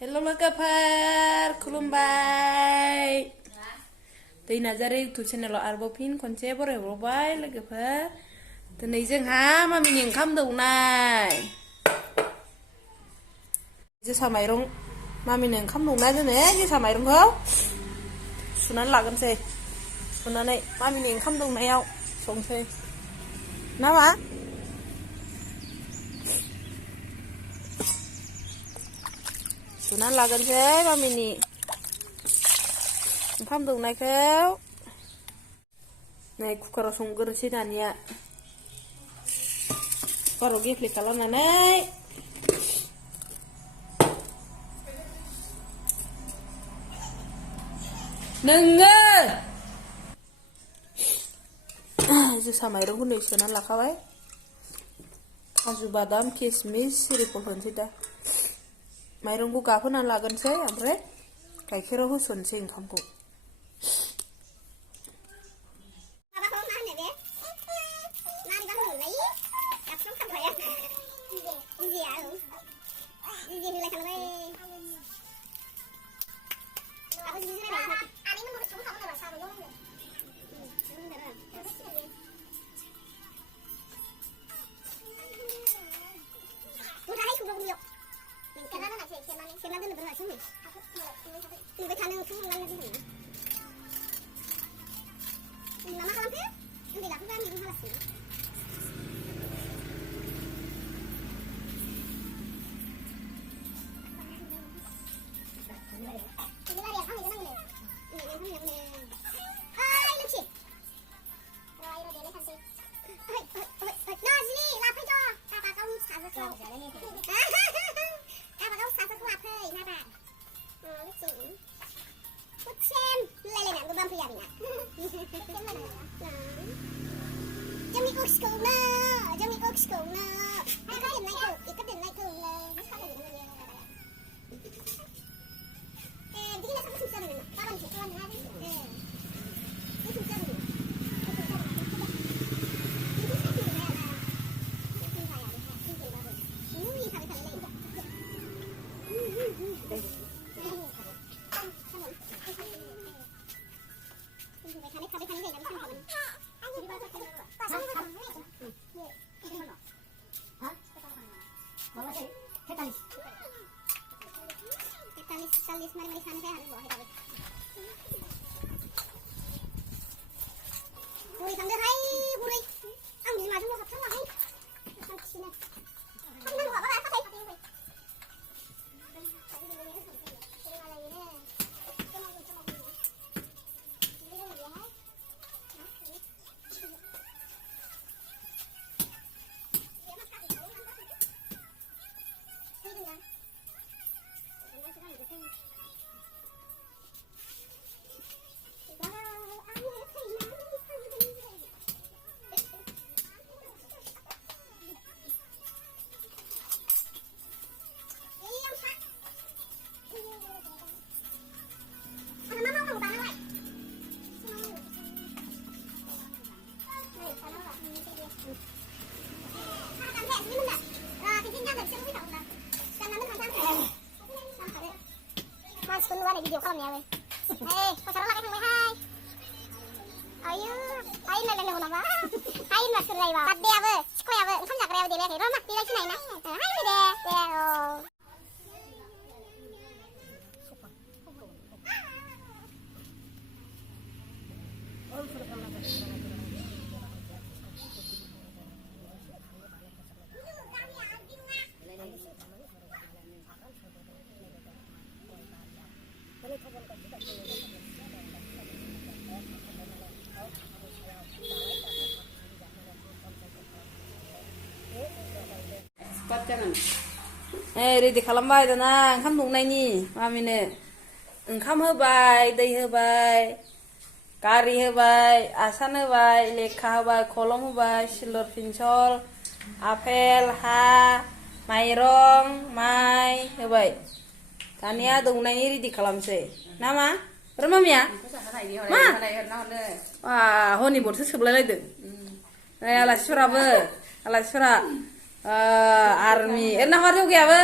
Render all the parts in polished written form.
Hello लोगोफोर खुलुमबाय दै नार्जारि इउटुब चेनेलाव आरोबाव फिन खनसे बरायबावबाय लोगोफोर दिनै जोंहा मामिनि ओंखाम दौनाय जोसा माइरं मामिनो ओंखाम दौना जोङो जोसा माइरंखौ सुनानै लागोनसै सुनानै मामिनि ओंखाम दौनायाव संसै नामा सुनानै लागोनसै मामिनि ओंखाम दौनायखौ नै कुकाराव संग्रोनोसै दानिया कुकाराव गेफ्ले खालामनानै नोङो जोसा माइरंखौ नै सोनानै लाखाबाय काजु बादाम किसमिस सिरिखौ होनोसै दा माइरंखौ गाहोनानै लागोनसै ओमफ्राय गाइखेराव होसनसै ओंखामखौ video call nih, hei, pasaran lagi sama hai, ayo, ayo nanya nanya apa, ayo mas surai ba, tadi apa, sekolah apa, kan jak rewa dia, rumah dia sini na, ayo deh, oh. Ready खालामबाय दाना ओंखाम दौनायनि मामिनो ओंखाम होबाय दै होबाय गारि होबाय आसान होबाय लेखा होबाय कलम होबाय सिलर पिन्सल आपेल हा माइरं माइ होबाय दानिया दौनायनि रेडि खालामसै नामा र मामिया मा हनि बथसो सोबलायलायदों आलासिफोरा आर्मी एरना हर जौगायाबो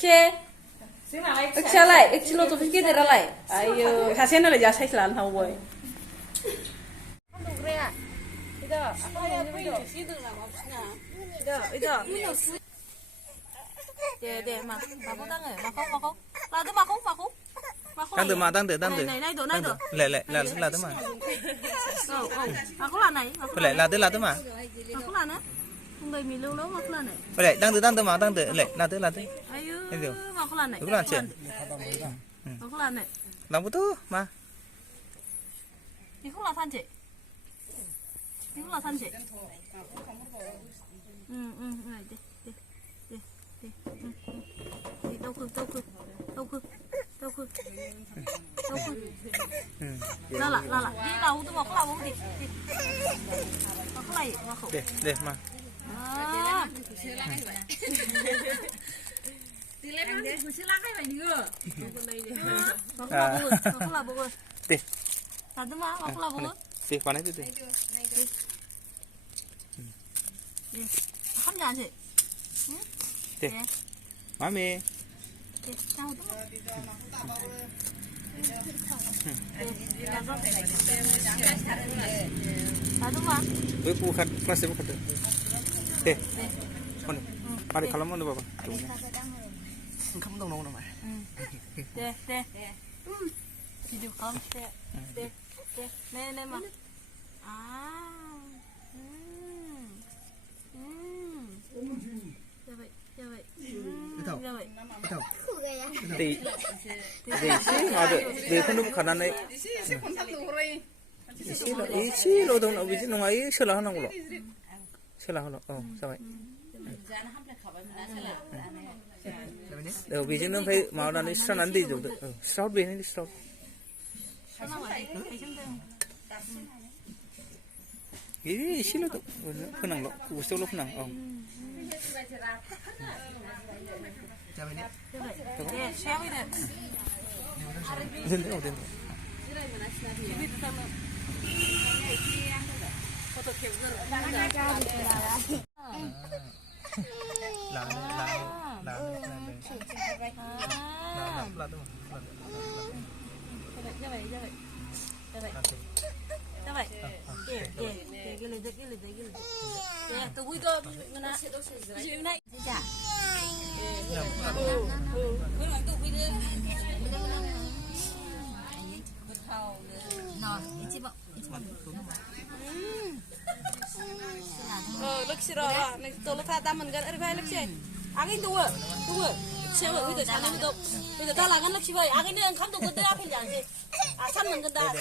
के Iksalah, iksilo tuh fikir teralai. Ayo, hasilnya lah jasa Islam tahu boy. Deh, mak, aku tangan, maku. Lada maku. Tăng từ mà, tăng từ. Này, đồ. Lệ, là tới mà. Aku là này. Lệ, là tới mà. Aku là nữa. Không đầy mì lưu lắm, aku là này. Lệ, tăng từ mà, tăng từ. Lệ, là tới. Ayo, Thấy chưa? aku là này. Đúng là chuyện. Aku là này. Làm một thứ mà. Thì không là than chị. Này, đi. Đâu khư. Là. Đi đâu tôi bảo không đi. Không lại mà không. Để mà. Đi lên đi, mình sẽ lắc cái này nữa. Mà không là bố ơi. Đi. Tante mà không là bố ơi. Đi, vào đây đi. Không nhà chị. Đi. Mami. Chào tante mà. Với phụ khát, kelas phụ khát. Đi. Con đi. Mari kalau mau nih Bapak. Kamu dong mà. Deh. Hidup kamu deh. Nè mà. Dạ vậy. Thì xí mà được. Để không đúng khả năng này. Xí lo dong, abis itu ngai salah nang lo. Salah lo. Oh, sao vậy? Đầu vì chứ nó phải màu là nó sao nắn đi rồi, sót bên đi sót. Ini sih lo tuh, kenang lo, kusuk lo kenang, oh. Dân oh, dân. Lực 싫어. 내 또로 다 담은 건 이렇게 lực 싫어. 아긴 또 세워 위도 잘하는 위도 다 나간 lực 싫어. 아긴은 감독 그때 앞에 앉지. 참는 건다. 네.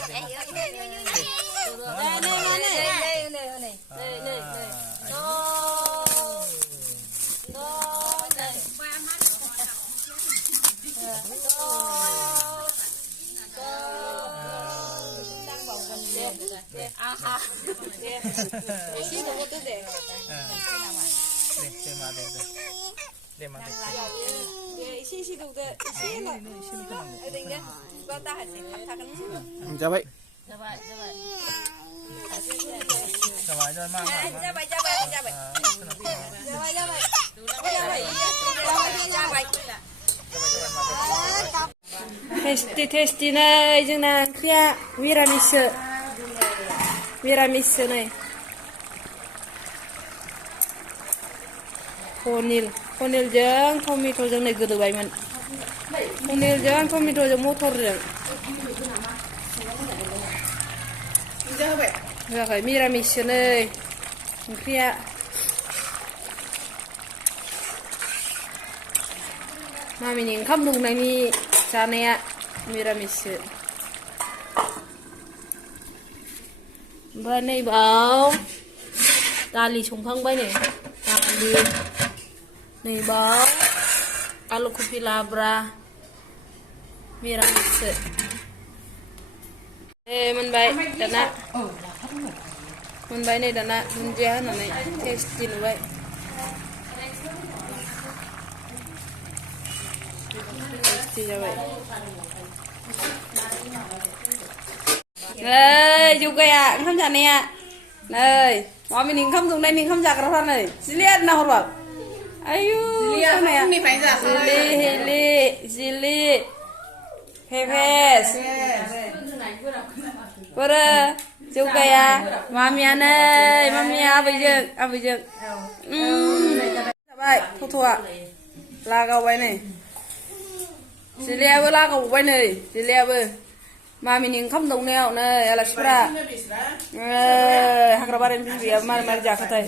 Dạ vậy. 테스티 này जोंना ओंख्रिया 미라미스 này पनिरजों टमेट'जों नै गोदोबायमोन पनिरजों टमेट'जों मटरजों होआखै मिरामिससो नै ओंख्रिया मामिनि ओंखाम दौनायनि जानाया मिरामिससो ओमफ्राय नैबाव दालि संखांबाय नै दालि नैबाव आलु कफि लाब्रा मिरामिससो मोनबाय दाना मोनबाय नै दाना दुन्दिया होनानै टेस्टि नुबाय टेस्टि जाबाय नै जौगाया ओंखाम जानाया नै मामिनि ओंखाम दौनायनि ओंखाम जाग्राफ्रा नै जिलेद नाहरबाब Ayu, sana ya. Zili, pepes. Bora, juga ya. Mami apa je? Baik, tua. Lagau bay này. Zili apa lagau bay này? Zili apa? Mami ning kham dong neo này, ala spra. Hakrabarin bibi, mar jakat ay.